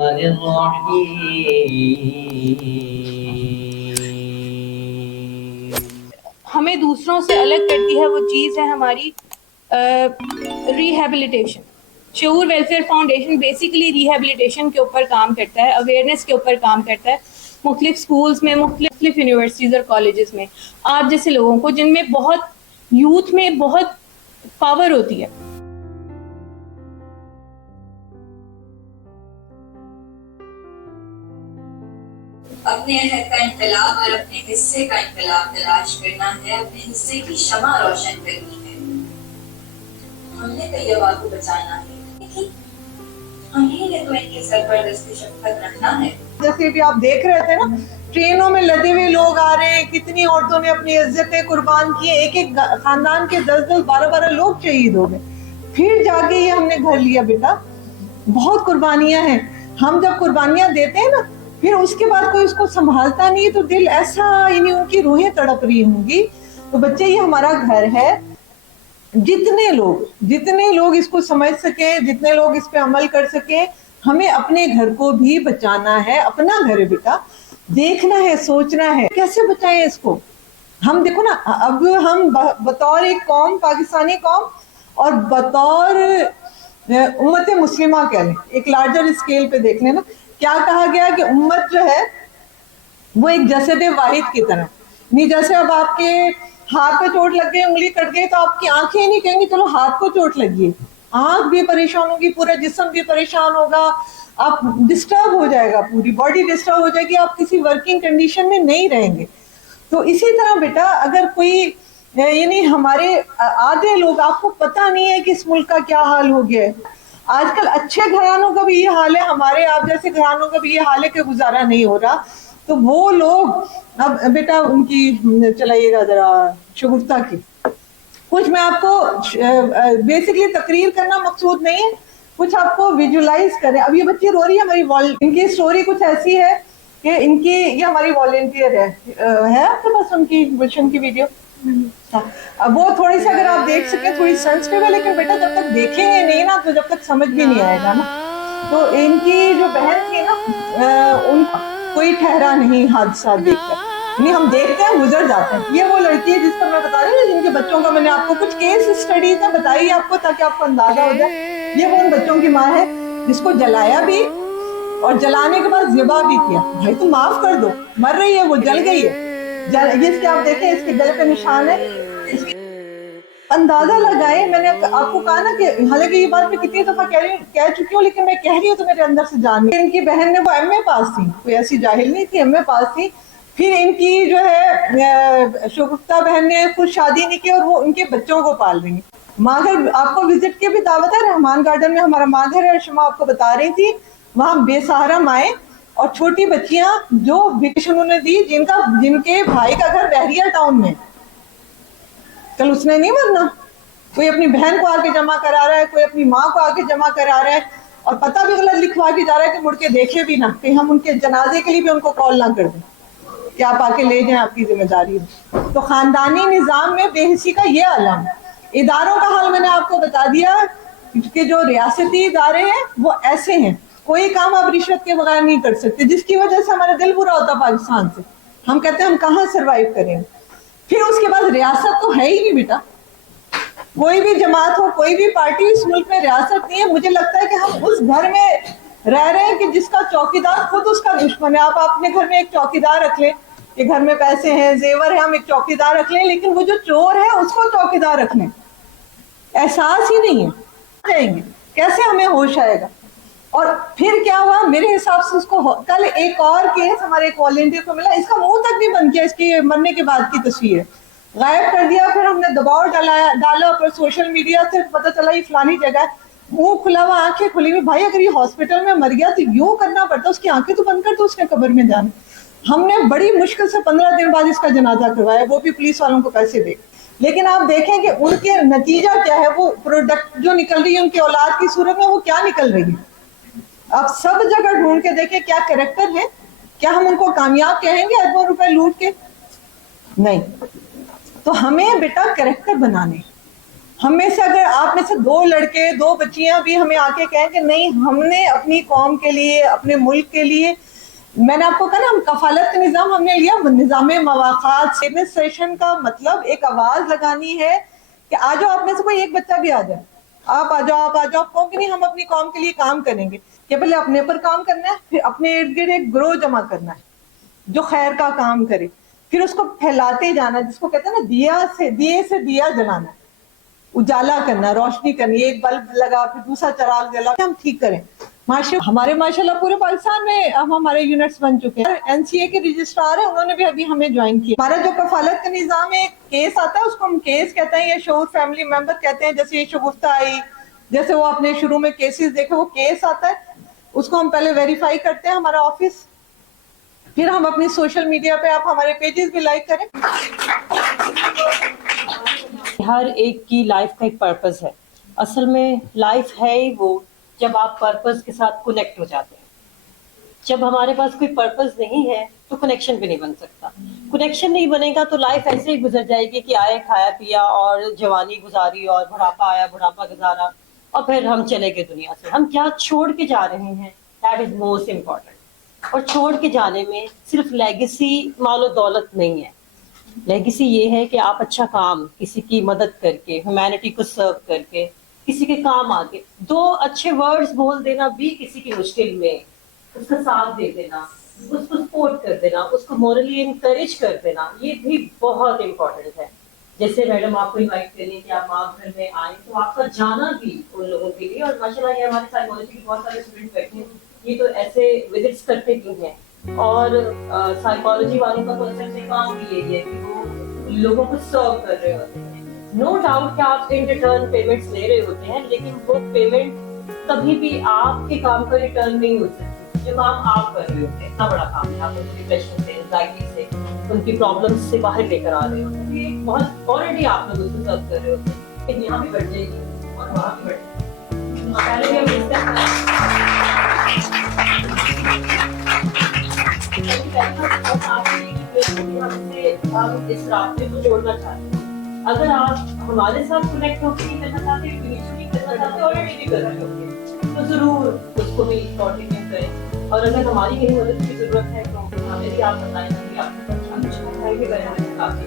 ہمیں دوسروں سے الگ کرتی ہے وہ چیز ہے ہماری ریہیبلیٹیشن. شعور ویلفیئر فاؤنڈیشن بیسیکلی ریہیبلیٹیشن کے اوپر کام کرتا ہے, اویئرنیس کے اوپر کام کرتا ہے, مختلف سکولز میں, مختلف یونیورسٹیز اور کالجز میں آپ جیسے لوگوں کو, جن میں بہت یوتھ میں بہت پاور ہوتی ہے. اپنے عہد کا انقلاب اور اپنے حصے کا انقلاب تلاش کرنا ہے, اپنے حصے کی شمع روشن کرنی ہے. ہم نے طیبہ کو بچانا ہے, لیکن ہمیں نے تو ان کے سر پر دست شفقت رکھنا ہے. جیسے بھی آپ دیکھ رہے تھے نا, ٹرینوں میں لدے ہوئے لوگ آ رہے ہیں, کتنی عورتوں نے اپنی عزتیں قربان کی, ایک ایک خاندان کے 10-10 12-12 لوگ شہید ہو گئے, پھر جا کے یہ ہم نے گھر لیا. بیٹا بہت قربانیاں ہیں. ہم جب قربانیاں دیتے ہیں نا, پھر اس کے بعد کوئی اس کو سنبھالتا نہیں تو دل ایسا, یعنی ان کی روحیں تڑپ رہی ہوں گی. تو بچے یہ ہمارا گھر ہے. جتنے لوگ اس کو سمجھ سکیں, جتنے لوگ اس پہ عمل کر سکیں, ہمیں اپنے گھر کو بھی بچانا ہے. اپنا گھر ہے بیٹا, دیکھنا ہے, سوچنا ہے کیسے بچائیں اس کو. ہم دیکھو نا, اب ہم بطور ایک قوم, پاکستانی قوم, اور بطور امت مسلمہ کہہ لیں, ایک لارجر اسکیل پہ دیکھ لیں نا, کیا کہا گیا کہ امت جو ہے وہ ایک جسد واحد کی طرح. نہیں جیسے اب آپ کے ہاتھ پہ چوٹ لگ گئی, انگلی کٹ گئی, تو آپ کی آنکھیں نہیں کہیں گی چلو ہاتھ کو چوٹ لگی ہے, آنکھ بھی پریشان ہوگی, پورا جسم بھی پریشان ہوگا, آپ ڈسٹرب ہو جائے گا, پوری باڈی ڈسٹرب ہو جائے گی, آپ کسی ورکنگ کنڈیشن میں نہیں رہیں گے. تو اسی طرح بیٹا اگر کوئی, یعنی ہمارے آدھے لوگ, آپ کو پتہ نہیں ہے کہ اس ملک کا کیا حال ہو گیا ہے. آج کل اچھے گھرانوں کا بھی یہ حال ہے, ہمارے آپ جیسے گھرانوں کا بھی یہ حال ہے کہ گزارا نہیں ہو رہا. تو وہ لوگ, اب بیٹا ان کی چلائیے گا ذرا شگفتہ کی, کچھ میں آپ کو بیسکلی تقریر کرنا مقصود نہیں ہے, کچھ آپ کو ویژولائز کریں. اب یہ بچی رو رہی ہے, ہماری ان کی سٹوری کچھ ایسی ہے کہ ان کی, یہ ہماری والنٹیئر ہے آپ کے پاس ان کی گلشن کی ویڈیو؟ اب وہ تھوڑی سی اگر آپ دیکھ سکیں, تھوڑی سینسٹیو ہے, لیکن بیٹا جب تک دیکھیں گے نہیں نا تو جب تک سمجھ بھی نہیں آئے گا نا. تو ان کی جو بہن تھی نا, ان کوئی ٹھہرا نہیں حادثات دیکھ کر, نہیں ہم دیکھتے ہیں گزر جاتے ہیں. یہ وہ لڑکی ہے جس کا میں بتا رہی ہوں, جن کے بچوں کا میں نے آپ کو کچھ کیس اسٹڈیز ہیں بتائی آپ کو تاکہ آپ کو اندازہ ہو جائے. یہ وہ ان بچوں کی ماں ہے جس کو جلایا بھی, اور جلانے کے بعد ذبح بھی کیا. بھائی تم معاف کر دو, مر رہی ہے وہ, جل گئی ہے. اس کے آپ دیکھیں, اس کے گلے پہ نشان ہے. اندازہ لگائے, میں نے آپ کو کہا نا کہ حالانکہ یہ بات میں کتنی دفعہ کہہ چکی ہوں, لیکن میں کہہ رہی ہوں تو میرے اندر سے جان گئی. ان کی بہن نے وہ ایم اے پاس تھی, کوئی ایسی جاہل نہیں تھی, ایم اے پاس تھی. پھر ان کی جو ہے شگفتہ بہن نے خود شادی نہیں کی, اور وہ ان کے بچوں کو پال رہی ہیں. ماں گھر آپ کو وزٹ کی بھی دعوت ہے, رحمان گارڈن میں ہمارا ماں گھر ہے. شما آپ کو بتا رہی تھی, وہاں بے سہارا مائیں اور چھوٹی بچیاں جو وکیشن انہوں نے دی, جن کے بھائی کا گھر بحریہ ٹاؤن میں. چل اس نے نہیں مرنا, کوئی اپنی بہن کو آ کے جمع کرا رہا ہے, کوئی اپنی ماں کو آ کے جمع کرا رہا ہے, اور پتہ بھی غلط لکھوا کے جا رہا ہے کہ مڑ کے دیکھے بھی نہ, کہ ہم ان کے جنازے کے لیے بھی ان کو کال نہ کر دیں کہ آپ آ کے لے جائیں, آپ کی ذمہ داری ہے. تو خاندانی نظام میں بے حسی کا یہ عالم. اداروں کا حال میں نے آپ کو بتا دیا کہ جو ریاستی ادارے ہیں وہ ایسے ہیں, کوئی کام آپ رشوت کے بغیر نہیں کر سکتے, جس کی وجہ سے ہمارا دل برا ہوتا پاکستان سے. ہم کہتے ہیں ہم کہاں سروائیو کریں. پھر اس کے بعد ریاست تو ہے ہی نہیں بیٹا, کوئی بھی جماعت ہو, کوئی بھی پارٹی, اس ملک میں ریاست نہیں ہے. مجھے لگتا ہے کہ ہم اس گھر میں رہ رہے ہیں کہ جس کا چوکیدار خود اس کا دشمن ہے. آپ اپنے گھر میں ایک چوکیدار رکھ لیں کہ گھر میں پیسے ہیں, زیور ہے, ہم ایک چوکیدار رکھ لیں, لیکن وہ جو چور ہے اس کو چوکیدار رکھ لیں, احساس ہی نہیں ہے. جائیں گے کیسے, ہمیں ہوش آئے گا. اور پھر کیا ہوا میرے حساب سے, اس کو کل ایک اور کیس ہمارے ایک والنٹیئر کو ملا, اس کا منہ تک نہیں بند کیا, اس کی مرنے کے بعد کی تصویر غائب کر دیا. پھر ہم نے دباؤ ڈالا پر سوشل میڈیا سے پتہ چلا یہ فلانی جگہ ہے, منہ کھلا ہوا, آنکھیں کھلی ہوئی. بھائی اگر یہ ہاسپٹل میں مر گیا تو یوں کرنا پڑتا, اس کی آنکھیں تو بند کر دو, اس نے قبر میں جانا. ہم نے بڑی مشکل سے 15 دن بعد اس کا جنازہ کروایا, وہ بھی پولیس والوں کو پیسے دے. لیکن آپ دیکھیں کہ ان کے نتیجہ کیا ہے, وہ پروڈکٹ جو نکل رہی ہے ان کی اولاد کی صورت میں, وہ کیا نکل رہی ہے. آپ سب جگہ ڈھونڈ کے دیکھیں کیا کریکٹر ہے. کیا ہم ان کو کامیاب کہیں گے اربوں روپے لوٹ کے؟ نہیں. تو ہمیں بیٹا کریکٹر بنانے, ہم میں سے اگر آپ میں سے 2 لڑکے 2 بچیاں بھی ہمیں آ کے کہیں کہ نہیں ہم نے اپنی قوم کے لیے اپنے ملک کے لیے, میں نے آپ کو کہا نا ہم کفالت کا نظام ہم نے لیا, نظام مواقعات ایڈمنسٹریشن کا مطلب ایک آواز لگانی ہے کہ آ جاؤ آپ میں سے کوئی ایک بچہ بھی آ جائے, آپ آ جاؤ آپ کہو کہ نہیں ہم اپنی قوم کے لیے کام کریں گے, کہ پہلے اپنے پر کام کرنا ہے, پھر اپنے ارد گرد ایک گروہ جمع کرنا ہے جو خیر کا کام کرے, پھر اس کو پھیلاتے جانا, جس کو کہتے ہیں نا دیے سے دیا جلانا, اجالا کرنا, روشنی کرنی, ایک بلب لگا پھر دوسرا چراغ جلا, ہم ٹھیک کریں. ہمارے ماشاءاللہ پورے پاکستان میں اب ہمارے یونٹس بن چکے ہیں. این سی اے کے رجسٹرار ہیں, انہوں نے بھی ابھی ہمیں جوائن کیا. ہمارا جو کفالت کا نظام ہے, کیس آتا ہے اس کو ہم کیس کہتے ہیں یا شعور فیملی ممبر کہتے ہیں, جیسے یہ شگفتہ آئی, جیسے وہ اپنے شروع میں کیسز دیکھے, وہ کیس آتا ہے, اس کو ہم پہلے ویریفائی کرتے ہیں ہمارا آفس, پھر ہم اپنی سوشل میڈیا پہ آپ ہمارے پیجز بھی لائک کریں. ہر ایک کی لائف کا ایک پرپز ہے. اصل میں لائف ہے ہی وہ جب آپ پرپز کے ساتھ کنیکٹ ہو جاتے ہیں. جب ہمارے پاس کوئی پرپز نہیں ہے تو کنیکشن بھی نہیں بن سکتا. کنیکشن نہیں بنے گا تو لائف ایسے ہی گزر جائے گی کہ آئے کھایا پیا اور جوانی گزاری اور بڑھاپا آیا بڑھاپا گزارا اور پھر ہم چلے گئے دنیا سے. ہم کیا چھوڑ کے جا رہے ہیں, دیٹ از موسٹ امپورٹنٹ. اور چھوڑ کے جانے میں صرف لیگیسی مال و دولت نہیں ہے. لیگیسی یہ ہے کہ آپ اچھا کام کسی کی مدد کر کے, ہیومینٹی کو سرو کر کے, کسی کے کام آ کے 2 اچھے ورڈز بول دینا بھی کسی کی مشکل میں اس کا ساتھ دے دینا, اس کو سپورٹ کر دینا, اس کو مورلی انکریج کر دینا, یہ بھی بہت امپورٹنٹ ہے. جیسے میڈم آپ کو انوائٹ کریں کہ آپ گھر میں آئیں تو آپ کا جانا بھی ان لوگوں کے لیے, اور ماشاءاللہ یہ ہمارے سائیکالوجی کے بہت سارے اسٹوڈنٹ بیٹھے ہیں, یہ تو ایسے وزٹس کرتے کیوں ہیں. اور سائیکالوجی والوں کا کنسپٹ کام بھی یہی ہے کہ وہ لوگوں کو سرو کر رہے ہوتے ہیں. نو ڈاؤٹ کہ آپ ان ریٹرن پیمنٹس لے رہے ہوتے ہیں, لیکن وہ پیمنٹ کبھی بھی آپ کے کام کا ریٹرن نہیں ہو سکتی. جو کام آپ کر رہے ہوتے ہیں اتنا بڑا کام ہے, آپ ان کی ڈپریشن سے, انزائٹی سے, ان کی پرابلمس سے باہر لے کر آ رہے ہوتے ہیں. یہ بہت آلریڈی آپ لوگ اس کو سرو کر رہے ہوتے ہیں, لیکن یہاں بھی بڑھ جائے گی اور وہاں بھی بڑھ جائے گی. پہلے بھی ہم اس رابطے کو جوڑنا چاہتے ہیں. اگر آپ ہمارے ساتھ کنیکٹ ہو کے نہیں کرنا چاہتے, انڈیویجولی کرنا چاہتے, آلریڈی بھی کر رہے ہوتے تو ضرور اس کو بھی کنٹینیو کریں. اور اگر ہماری کہیں مدد کی ضرورت ہے تو ہمیں بھی آپ بتائیں, ہم بھی آپ کو اچھا بھی کریں, ہمیں کافی